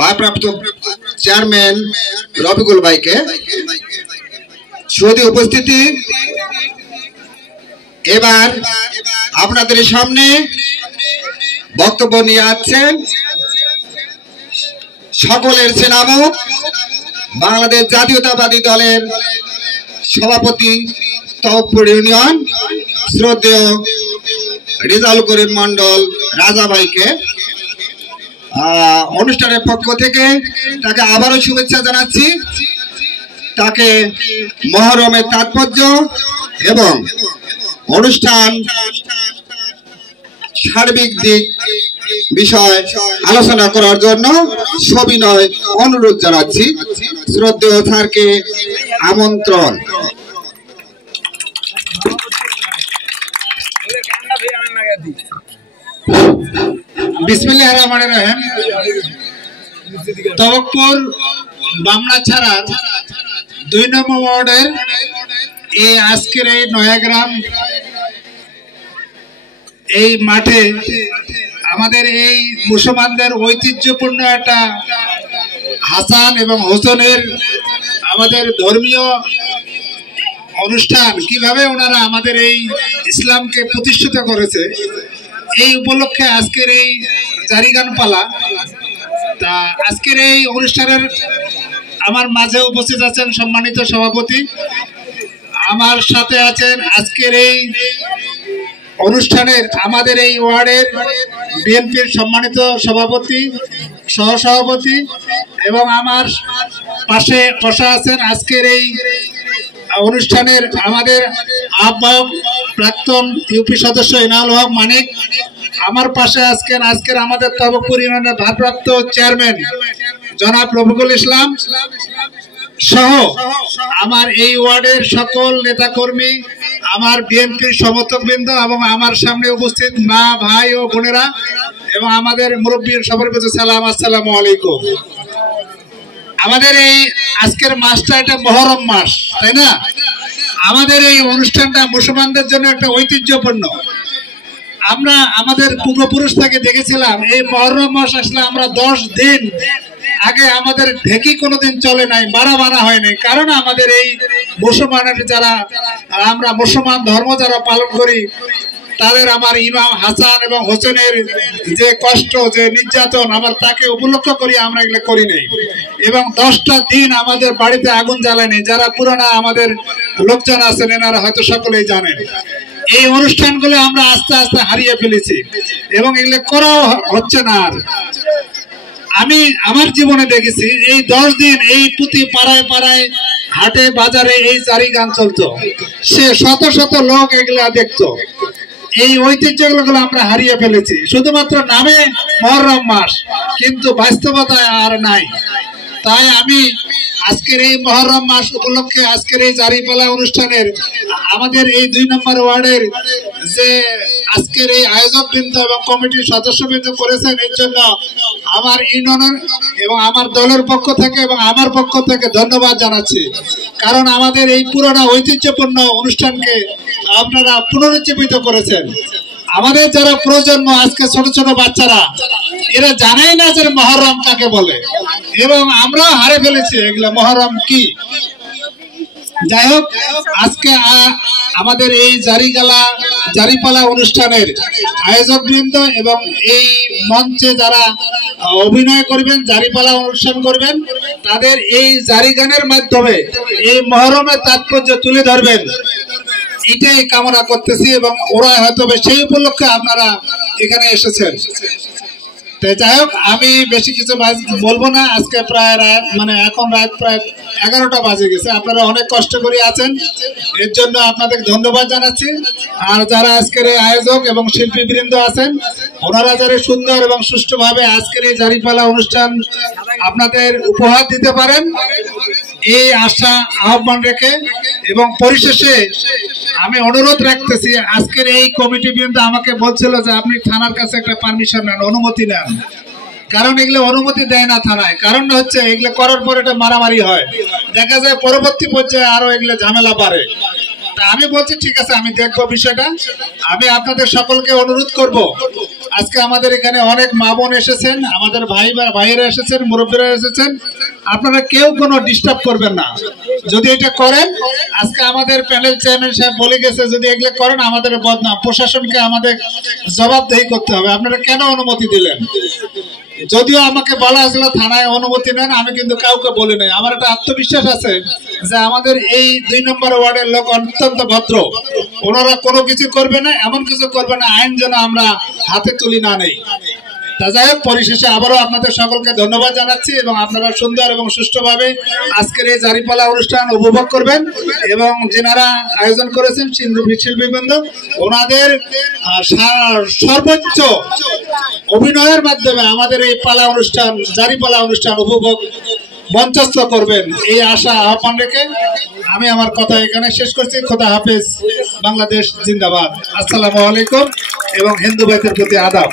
ভারপ্রাপ্ত চেয়ারম্যান রফিকুল ভাইকে। সুধী উপস্থিতি, এবার আপনাদের সামনে বক্তব্য নিয়ে আসছেন সকলের সেনামুখ বাংলাদেশ জাতীয়তাবাদী দলের সভাপতি তওয়াক্কুল ইউনিয়ন শ্রদ্ধেয় রেজাউল করিম মন্ডল রাজা ভাইকে। অনুষ্ঠানের পক্ষ থেকে তাকে আবারও শুভেচ্ছা জানাচ্ছি। তাকে মহরমের তাৎপর্য এবং অনুষ্ঠান সার্বিক দিক বিষয় আলোচনা করার জন্য সবিনয় অনুরোধ জানাচ্ছি। শ্রদ্ধেয় স্যারকে আমন্ত্রণ। বিসমিল্লাহির রহমানির রহিম। তওয়াক্কুল বামনাছড়া 2 নম্বর ওয়ার্ডের এই আজকের এই নয়াগ্রাম এই মাঠে আমাদের এই মুসলমানদের ঐতিহ্যপূর্ণ একটা হাসান এবং হোসেনের আমাদের ধর্মীয় অনুষ্ঠান, কিভাবে ওনারা আমাদের এই ইসলামকে প্রতিষ্ঠিত করেছে, এই উপলক্ষে আজকের এই জারিগান পালা। তা আজকের এই অনুষ্ঠানের আমার মাঝে উপস্থিত আছেন সম্মানিত সভাপতি, আমার সাথে আছেন আজকের এই অনুষ্ঠানের আমাদের এই ওয়ার্ডের বিএনপির সম্মানিত সভাপতি, সহসভাপতি, এবং আমার পাশে বসা আছেন আজকের এই অনুষ্ঠানের আমাদের আহ্বায়ক প্রাক্তন ইউপি সদস্য ইনাল হক মানিক। আমার পাশে আজকের আমাদের তওয়াক্কুল ইউনিয়নের ভারপ্রাপ্ত চেয়ারম্যান জনাব রফিকুল ইসলাম সহ আমার এই ওয়ার্ডের সকল নেতাকর্মী, আমার বিএনপির সমর্থকবৃন্দ এবং আমার সামনে উপস্থিত মা, ভাই ও বোনেরা এবং আমাদের মুরব্বী, সবার প্রতি সালাম, আসসালামু আলাইকুম। আমাদের এই আজকের মাসটা এটা মহরম মাস, তাই না? আমাদের এই অনুষ্ঠানটা মুসলমানদের জন্য একটা ঐতিহ্যপূর্ণ। আমরা আমাদের পূর্বপুরুষ থেকে দেখেছিলাম এই মহরম মাস আসলে আমরা 10 দিন আগে আমাদের ঢেকি কোনোদিন চলে নাই, মারা হয় নাই। কারণ আমাদের এই মুসলমানের যারা আমরা মুসলমান ধর্ম যারা পালন করি, তাদের আমার ইমাম হাসান এবং হোসেনের যে কষ্ট, যে নির্যাতন, আমার তাকে উপলক্ষ করি আমরা এগুলো করি নাই। এবং 10টা দিন আমাদের বাড়িতে আগুন জ্বালায়নি। যারা পুরানা আমাদের লোকজন আছেন এনারা হয়তো সকলেই জানেন। এই অনুষ্ঠানগুলো আমরা আস্তে আস্তে হারিয়ে ফেলেছি এবং এগুলো করাও হচ্ছে না আর। আমি আমার জীবনে দেখেছি এই 10 দিন এই প্রতি পাড়ায় পাড়ায় হাটে বাজারে এই জারি গান চলতো, সে শত শত লোক এগুলা দেখতো। এই ঐতিহ্যগুলো আমরা হারিয়ে ফেলেছি, শুধুমাত্র নামে মহরম মাস, কিন্তু বাস্তবতায় আর নাই। তাই আমি আজকের এই মহরম মাস উপলক্ষে আজকের এই জারিপালা অনুষ্ঠানের আমাদের এই 2 নম্বর ওয়ার্ডের যে আজকের এই আয়োজকবৃন্দ এবং কমিটির সদস্যবৃন্দ করেছেন, এর জন্য আমার ইউনিয়নের এবং আমার দলের পক্ষ থেকে এবং আমার পক্ষ থেকে ধন্যবাদ জানাচ্ছি। কারণ আমাদের এই পুরোনো ঐতিহ্যপূর্ণ অনুষ্ঠানকে আপনারা পুনরুজ্জীবিত করেছেন। আমাদের যারা প্রজন্ম আজকে ছোট ছোট বাচ্চারা, এরা জানাই না যে মহরম কাকে বলে, এবং আমরা হারে ফেলেছি এগুলো মহরম কি। যাই হোক, আজকে আমাদের এই জারিপালা অনুষ্ঠানের আয়োজকবৃন্দ এবং এই মঞ্চে যারা অভিনয় করবেন, জারিপালা অনুষ্ঠান করবেন, তাদের এই জারি গানের মাধ্যমে এই মহরমের তাৎপর্য তুলে ধরবেন, এটাই কামনা করতেছি। এবং ওরা হয়তো সেই উপলক্ষে আপনারা এখানে এসেছেন। যাই হোক, আমি বেশি কিছু বলবো না। আজকে প্রায় এখন রাত প্রায় 11টা বাজে গেছে। আপনারা অনেক কষ্ট করে আছেন, এর জন্য আপনাদের ধন্যবাদ জানাচ্ছি। আর যারা আজকের এই আয়োজক এবং শিল্পীবৃন্দ আছেন, ওনারা যারা সুন্দর এবং সুষ্ঠুভাবে আজকের এই জারিপালা অনুষ্ঠান আপনাদের উপহার দিতে পারেন, এই আশা আহ্বান রেখে এবং পরিশেষে আমি অনুরোধ রাখতেছি, আজকের এই কমিটি বৃন্দ আমাকে বলছিল যে আপনি থানার কাছে একটা পারমিশন নেন, অনুমতি নেন। কারণ এগুলো অনুমতি দেয় না থানায়। কারণটা হচ্ছে এগুলো করার পর এটা মারামারি হয়, দেখা যায় পরবর্তী পর্যায়ে আরো এগুলো ঝামেলা বাড়ে। তা আমি বলছি ঠিক আছে, আমি দেখবো বিষয়টা। আমি আপনাদের সকলকে অনুরোধ করব, আজকে আমাদের এখানে অনেক মা বোন এসেছেন, আমাদের ভাইয়েরা এসেছেন, মুরব্বীরা এসেছেন। আপনারা কেউ কোনো ডিস্টার্ব করবেন না। যদি এটা করেন, আজকে আমাদের প্যানেল চেয়ারম্যান সাহেব বলে গেছে, যদি এগুলো করেন আমাদের বদনাম, প্রশাসনকে আমাদের জবাবদেহি করতে হবে। আপনারা কেন অনুমতি দিলেন? যদিও আমাকে বলা হয়েছিল থানায় অনুমতি নেন, আমি কিন্তু কাউকে বলি নাই। আমার একটা আত্মবিশ্বাস আছে যে আমাদের এই 2 নম্বর ওয়ার্ডের লোক অত্যন্ত ভদ্র, ওনারা কোনো কিছু করবে না, এমন কিছু করবে না আইন যেন আমরা হাতে তুলি না নেই। তা যাই হোক, পরিশেষে আবারও আপনাদের সকলকে ধন্যবাদ জানাচ্ছি এবং আপনারা সুন্দর এবং সুষ্ঠুভাবে আজকের এই জারিপালা অনুষ্ঠান উপভোগ করবেন। এবং যেনারা আয়োজন করেছেন শিল্পীবৃন্দ, ওনাদের সর্বোচ্চ অভিনয়ের মাধ্যমে আমাদের এই জারিপালা অনুষ্ঠান উপভোগ মঞ্চস্থ করবেন, এই আশা আহ্বান রেখে আমি আমার কথা এখানে শেষ করছি। খোদা হাফেজ, বাংলাদেশ জিন্দাবাদ। আসসালামু আলাইকুম এবং হিন্দু ভাইদের প্রতি আদাব।